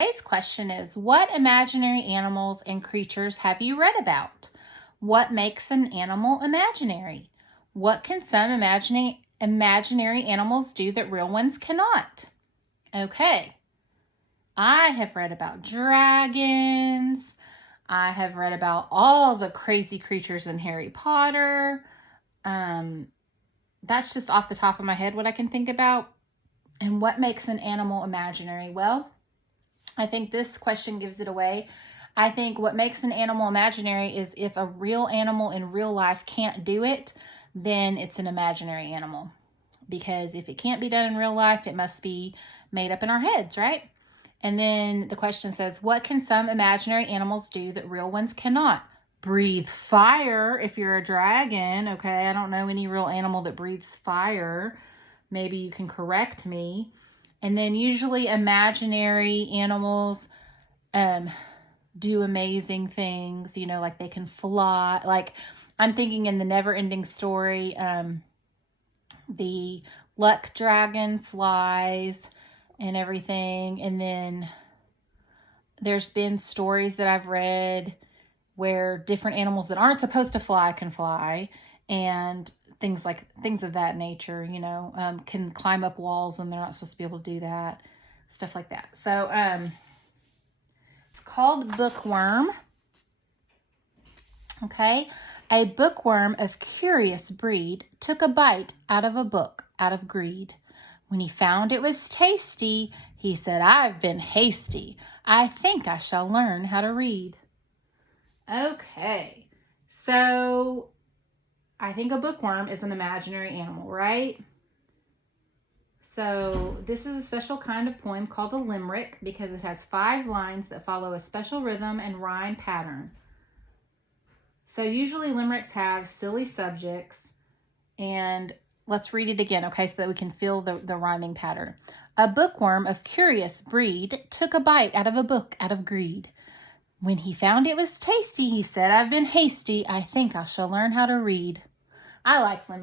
Today's question is, what imaginary animals and creatures have you read about? What makes an animal imaginary? What can some imaginary animals do that real ones cannot? Okay, I have read about dragons. I have read about all the crazy creatures in Harry Potter. That's just off the top of my head what I can think about. And what makes an animal imaginary? Well, I think this question gives it away. I think what makes an animal imaginary is if a real animal in real life can't do it, then it's an imaginary animal. Because if it can't be done in real life, it must be made up in our heads, right? And then the question says, what can some imaginary animals do that real ones cannot? Breathe fire if you're a dragon. Okay, I don't know any real animal that breathes fire. Maybe you can correct me. And then usually imaginary animals do amazing things, like they can fly. Like I'm thinking in the Never Ending Story, the luck dragon flies and everything. And then there's been stories that I've read where different animals that aren't supposed to fly can fly, and things of that nature, can climb up walls when they're not supposed to be able to do that, stuff like that. So it's called bookworm. Okay, a bookworm of curious breed took a bite out of a book out of greed. When he found it was tasty, he said, "I've been hasty. I think I shall learn how to read." Okay, so I think a bookworm is an imaginary animal, right? So this is a special kind of poem called a limerick because it has 5 lines that follow a special rhythm and rhyme pattern. So usually limericks have silly subjects, and let's read it again, okay, so that we can feel the rhyming pattern. A bookworm of curious breed took a bite out of a book out of greed. When he found it was tasty, he said, "I've been hasty. I think I shall learn how to read." I like limericks.